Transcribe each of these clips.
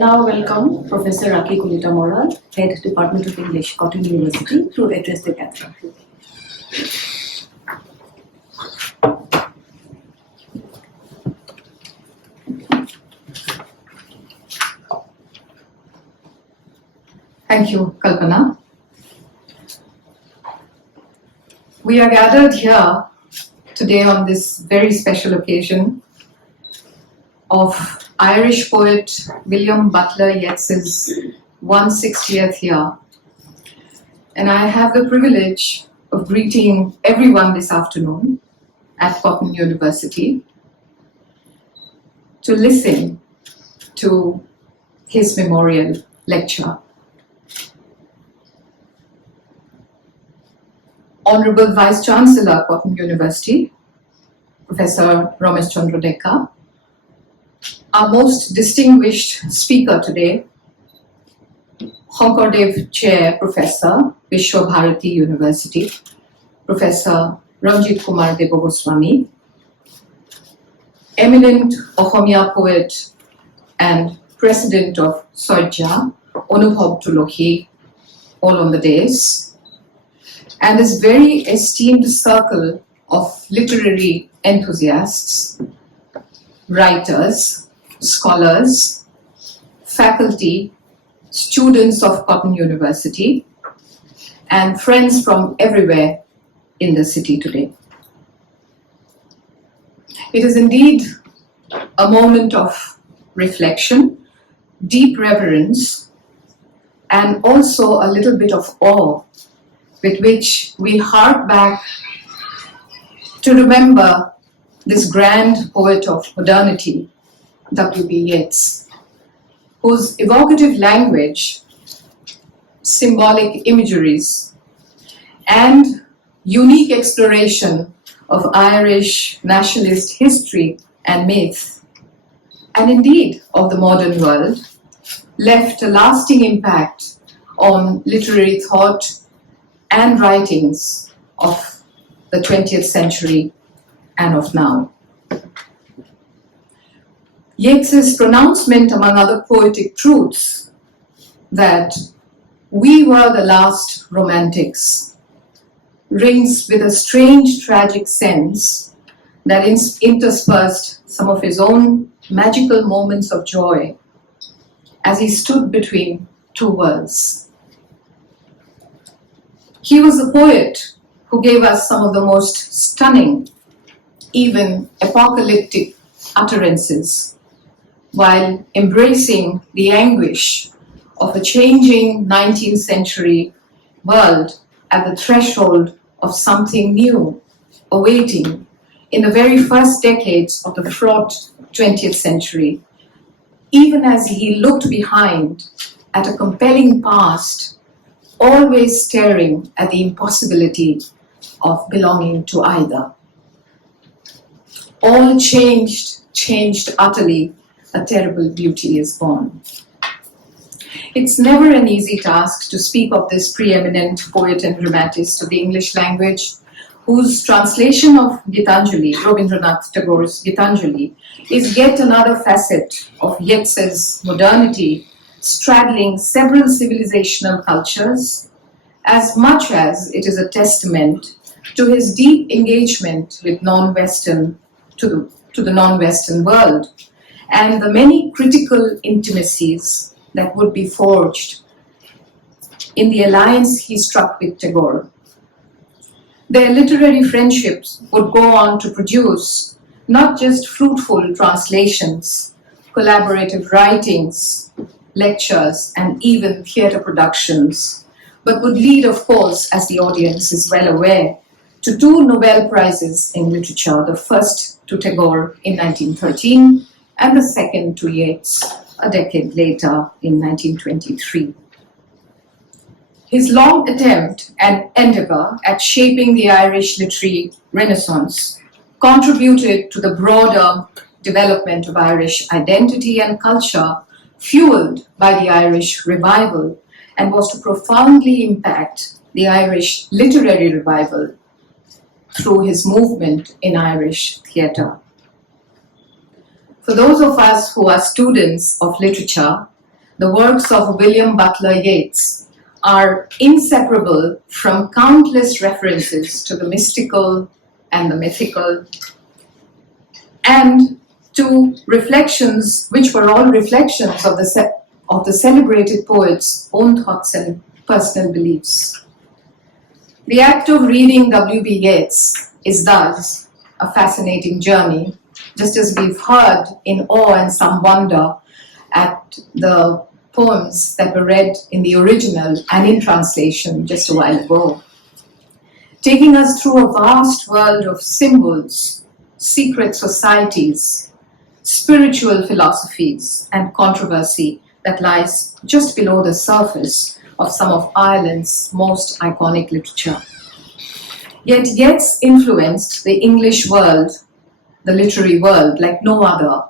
Now welcome Professor Rakhee Kalita, Head Department of English, Cotton University, to address the gathering. Thank you, Kalpana. We are gathered here today on this very special occasion of Irish poet William Butler Yeats's 160th year. And I have the privilege of greeting everyone this afternoon at Cotton University to listen to his memorial lecture. Honorable Vice Chancellor, Cotton University, Professor Ramesh Chandra Dekka, our most distinguished speaker today, Ankur Chair Professor, Vishwabharati University, Professor Ranjit Kumar Debogoswami, eminent Ohomia poet and President of CHARYYA, Anubhav Tulokhi, all on the dais, and this very esteemed circle of literary enthusiasts, writers, scholars, faculty, students of Cotton University, and friends from everywhere in the city today. It is indeed a moment of reflection, deep reverence, and also a little bit of awe with which we hark back to remember this grand poet of modernity, W.B. Yeats, whose evocative language, symbolic imageries, and unique exploration of Irish nationalist history and myth, and indeed of the modern world, left a lasting impact on literary thought and writings of the 20th century and of now. Yeats's pronouncement, among other poetic truths, that we were the last romantics, rings with a strange tragic sense that interspersed some of his own magical moments of joy as he stood between two worlds. He was the poet who gave us some of the most stunning, even apocalyptic utterances, while embracing the anguish of a changing 19th century world at the threshold of something new awaiting in the very first decades of the fraught 20th century, even as he looked behind at a compelling past, always staring at the impossibility of belonging to either. All changed utterly, a terrible beauty is born. It's never an easy task to speak of this preeminent poet and dramatist of the English language, whose translation of Gitanjali, Rabindranath Tagore's Gitanjali, is yet another facet of Yeats's modernity, straddling several civilizational cultures, as much as it is a testament to his deep engagement with the non-Western world, and the many critical intimacies that would be forged in the alliance he struck with Tagore. Their literary friendships would go on to produce not just fruitful translations, collaborative writings, lectures, and even theatre productions, but would lead, of course, as the audience is well aware, to two Nobel Prizes in literature, the first to Tagore in 1913 and the second to Yeats a decade later in 1923. His long attempt and endeavour at shaping the Irish literary renaissance contributed to the broader development of Irish identity and culture, fueled by the Irish revival, and was to profoundly impact the Irish literary revival through his movement in Irish theatre. For those of us who are students of literature, the works of William Butler Yeats are inseparable from countless references to the mystical and the mythical, and to reflections which were all reflections of the celebrated poet's own thoughts and personal beliefs. The act of reading W.B. Yeats is thus a fascinating journey, just as we've heard in awe and some wonder at the poems that were read in the original and in translation just a while ago, taking us through a vast world of symbols, secret societies, spiritual philosophies, and controversy that lies just below the surface of some of Ireland's most iconic literature. Yet Yeats influenced the English world, the literary world, like no other,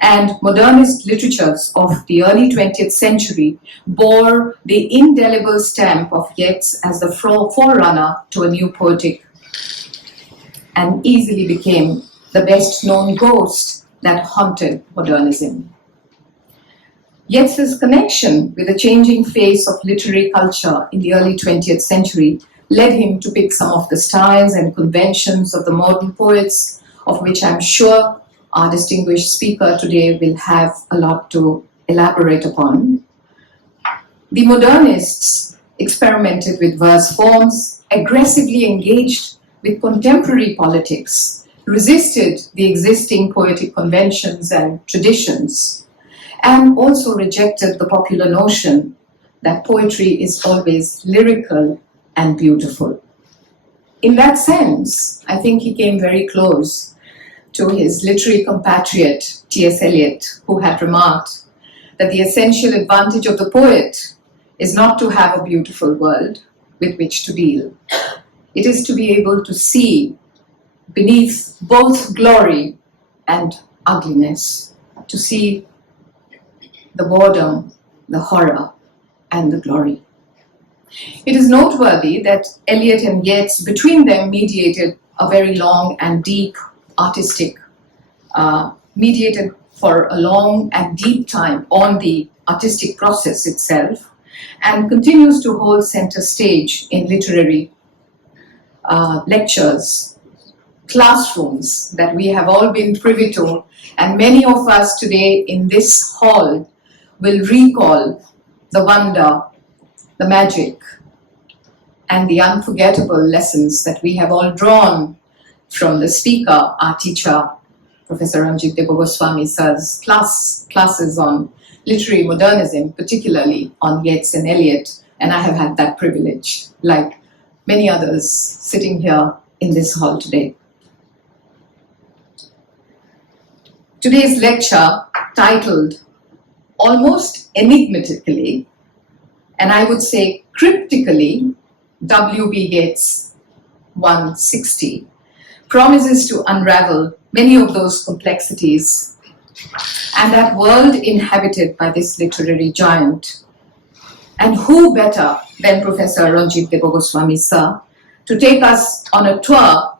and modernist literatures of the early 20th century bore the indelible stamp of Yeats as the forerunner to a new poetic, and easily became the best known ghost that haunted modernism. Yeats's connection with the changing face of literary culture in the early 20th century led him to pick some of the styles and conventions of the modern poets, of which I'm sure our distinguished speaker today will have a lot to elaborate upon. The modernists experimented with verse forms, aggressively engaged with contemporary politics, resisted the existing poetic conventions and traditions, and also rejected the popular notion that poetry is always lyrical and beautiful. In that sense, I think he came very close to his literary compatriot, T.S. Eliot, who had remarked that the essential advantage of the poet is not to have a beautiful world with which to deal. It is to be able to see beneath both glory and ugliness, to see the boredom, the horror, and the glory. It is noteworthy that Eliot and Yeats, between them, mediated a very long and deep artistic, mediated for a long and deep time on the artistic process itself, and continues to hold center stage in literary lectures, classrooms that we have all been privy to, and many of us today in this hall will recall the wonder, the magic, and the unforgettable lessons that we have all drawn from the speaker, our teacher, Professor Ranjan Goswami sir's classes on literary modernism, particularly on Yeats and Eliot, and I have had that privilege, like many others sitting here in this hall today. Today's lecture, titled almost enigmatically, and I would say cryptically, W.B. Yeats 160, promises to unravel many of those complexities and that world inhabited by this literary giant. And who better than Professor Ranjan Goswami sir to take us on a tour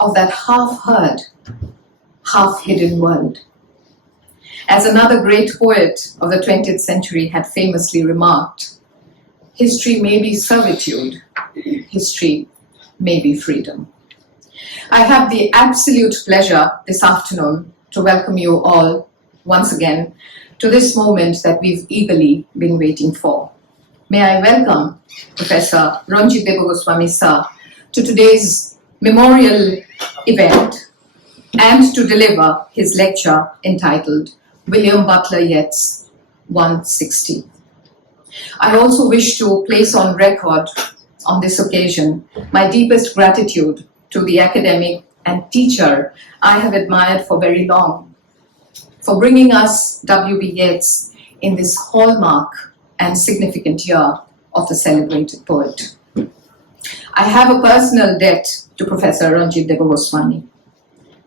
of that half-heard, half-hidden world. As another great poet of the 20th century had famously remarked, history may be servitude, history may be freedom. I have the absolute pleasure this afternoon to welcome you all once again to this moment that we've eagerly been waiting for. May I welcome Professor Ranjan Goswami sir to today's memorial event and to deliver his lecture entitled William Butler Yeats 160. I also wish to place on record on this occasion my deepest gratitude to the academic and teacher I have admired for very long for bringing us W.B. Yeats in this hallmark and significant year of the celebrated poet. I have a personal debt to Professor Ranjan Goswami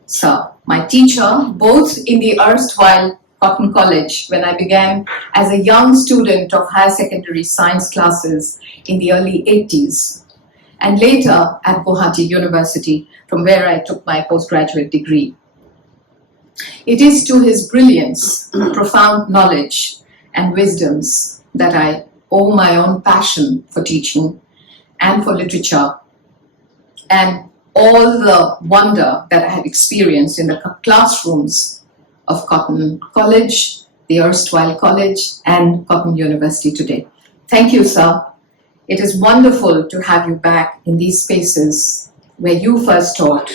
sir, my teacher, both in the erstwhile Cotton College when I began as a young student of higher secondary science classes in the early 80s, and later at Guwahati University, from where I took my postgraduate degree. It is to his brilliance, profound knowledge, and wisdoms that I owe my own passion for teaching and for literature, and all the wonder that I have experienced in the classrooms of Cotton College, the erstwhile college, and Cotton University today. Thank you, sir. It is wonderful to have you back in these spaces where you first taught,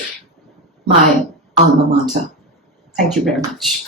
my alma mater. Thank you very much.